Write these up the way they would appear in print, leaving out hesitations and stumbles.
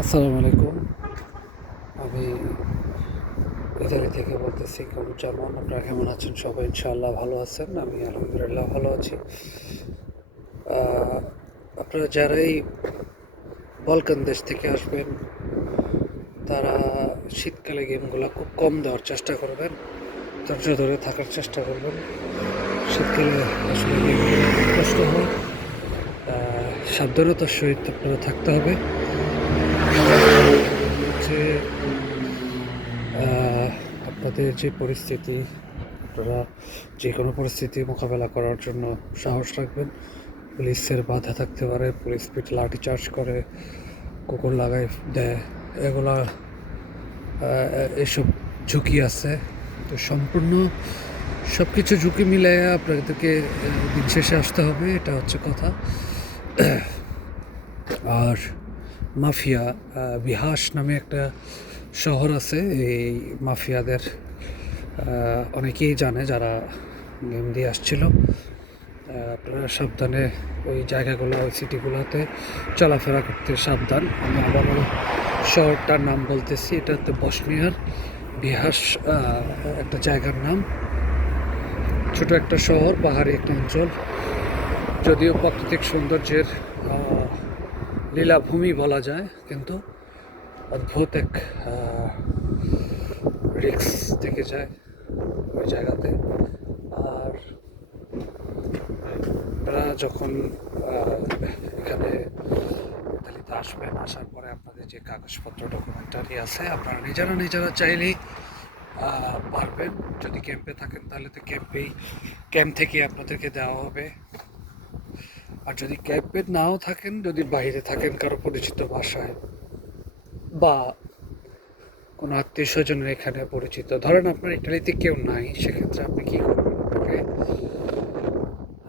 আসসালামু আলাইকুম। আমি ইতালি থেকে বলতেছি কামরুজ্জামান। আপনারা কেমন আছেন? সবাই ইনশাআল্লাহ ভালো আছেন। আমি আলহামদুলিল্লাহ ভালো আছি। আহ, আপনারা যারাই বলকান দেশ থেকে আসবেন তারা শীতকালে গেমগুলো খুব কম দেওয়ার চেষ্টা করবেন, ধৈর্য ধরে থাকার চেষ্টা করবেন। শীতকালে আসলে গেমগুলো খুব কষ্ট হয়। সাবধানতার সহিত আপনারা থাকতে হবে। হচ্ছে আহ, আপনাদের যে পরিস্থিতি, আপনারা যে কোনো পরিস্থিতি মোকাবেলা করার জন্য সাহস রাখবেন। পুলিশের বাধা থাকতে পারে, পুলিশ পিঠ লাঠি চার্জ করে, কুকুর লাগাই দেয়, এগুলা এসব ঝুঁকি আছে। তো সম্পূর্ণ সব কিছু ঝুঁকি মিলিয়ে আপনাদেরকে দিন শেষে আসতে হবে, এটা হচ্ছে কথা। আর মাফিয়া বিহাস নামে একটা শহর আছে। এই মাফিয়াদের অনেকেই জানে যারা গেম দিয়ে আসছিল। আপনারা সাবধানে ওই জায়গাগুলো, ওই সিটিগুলোতে চলাফেরা করতে সাবধান। আমি আবারও শহরটার নাম বলতেছি, এটা হচ্ছে বসনিয়ার বিহাস, একটা জায়গার নাম। ছোট একটা শহর, পাহাড়ি একটা অঞ্চল। যদিও প্রাকৃতিক সৌন্দর্যের লীলাভূমি বলা যায়, কিন্তু অদ্ভুত এক রিক্স থেকে যায় ওই জায়গাতে। আর আপনারা যখন এখানে ইতালিতে আসবেন, আসার পরে আপনাদের যে কাগজপত্র ডকুমেন্টারি আছে আপনারা নিজেরা চাইলেই পারবেন। যদি ক্যাম্পে থাকেন তাহলে তো ক্যাম্প থেকে আপনাদেরকে দেওয়া হবে। আর যদি ক্যাম্পে নাও থাকেন, যদি বাইরে থাকেন কারো পরিচিত বাসায় বা কোনো আত্মীয় স্বজনের এখানে পরিচিত, ধরেন আপনার ইটালিতে কেউ নাই, সেক্ষেত্রে আপনি কী করবেন? আপনাকে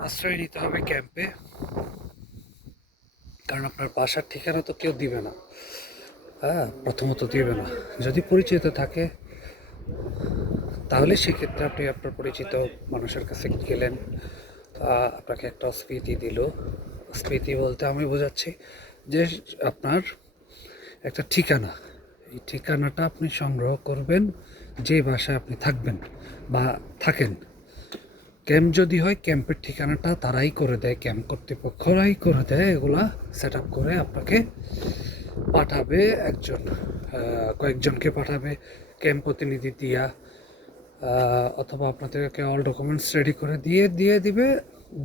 আশ্রয় নিতে হবে ক্যাম্পে, কারণ আপনার বাসার ঠিকানা তো কেউ দিবে না। হ্যাঁ, প্রথমত দিবে না। যদি পরিচিত থাকে তাহলে সেক্ষেত্রে আপনি আপনার পরিচিত মানুষের কাছে গেলেন, আপনাকে একটা স্মৃতি দিল। স্মৃতি বলতে আমি বোঝাচ্ছি যে আপনার একটা ঠিকানা, এই ঠিকানাটা আপনি সংগ্রহ করবেন যে বাসায় আপনি থাকবেন বা থাকেন। ক্যাম্প যদি হয়, ক্যাম্পের ঠিকানাটা তারাই করে দেয়, ক্যাম্প কর্তৃপক্ষরাই করে দেয়। এগুলা সেট আপ করে আপনাকে পাঠাবে একজন, কয়েকজনকে পাঠাবে ক্যাম্প প্রতিনিধি দিয়া, অথবা আপনাদেরকে অল ডকুমেন্টস রেডি করে দিয়ে দিবে।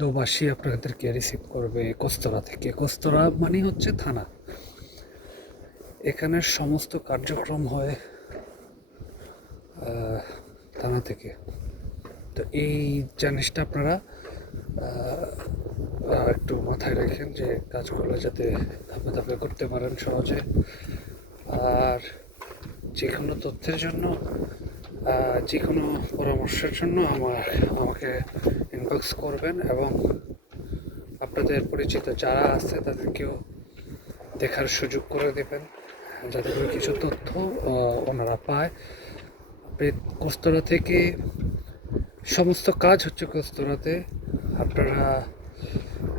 দুবাসী আপনাদেরকে রিসিভ করবে কোস্তরা থেকে। কোস্তরা মানে হচ্ছে থানা। এখানের সমস্ত কার্যক্রম হয় থানা থেকে। তো এই জিনিসটা আপনারা একটু মাথায় রাখেন, যে কাজগুলো যাতে ধাপে ধাপে করতে পারেন সহজে। আর যে কোনো তথ্যের জন্য, যে কোনো পরামর্শের জন্য আমাকে ইনবক্স করবেন, এবং আপনাদের পরিচিত যারা আছে তাদেরকেও দেখার সুযোগ করে দেবেন, যাতে করে কিছু তথ্য ওনারা পায়। কোস্তরা থেকে সমস্ত কাজ হচ্ছে কোস্তরাতে। আপনারা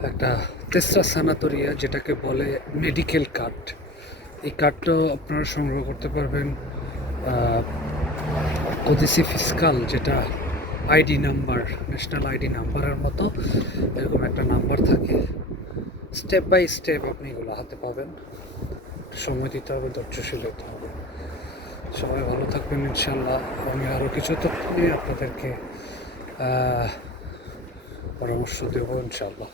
একটা তেসরা সানাতরিয়া, যেটাকে বলে মেডিকেল কার্ড, এই কার্ডটাও আপনারা সংগ্রহ করতে পারবেন। কদিসি ফিসকাল, যেটা আইডি নাম্বার, ন্যাশনাল আইডি নাম্বারের মতো এরকম একটা নাম্বার থাকে। স্টেপ বাই স্টেপ আপনি এগুলো হাতে পাবেন। সময় দিতে হবে, ধৈর্যশীল হতে হবে। সবাই ভালো থাকবেন ইনশাল্লাহ। আমি আরও কিছু তথ্য নিয়ে আপনাদেরকে পরামর্শ দেবো ইনশাল্লাহ।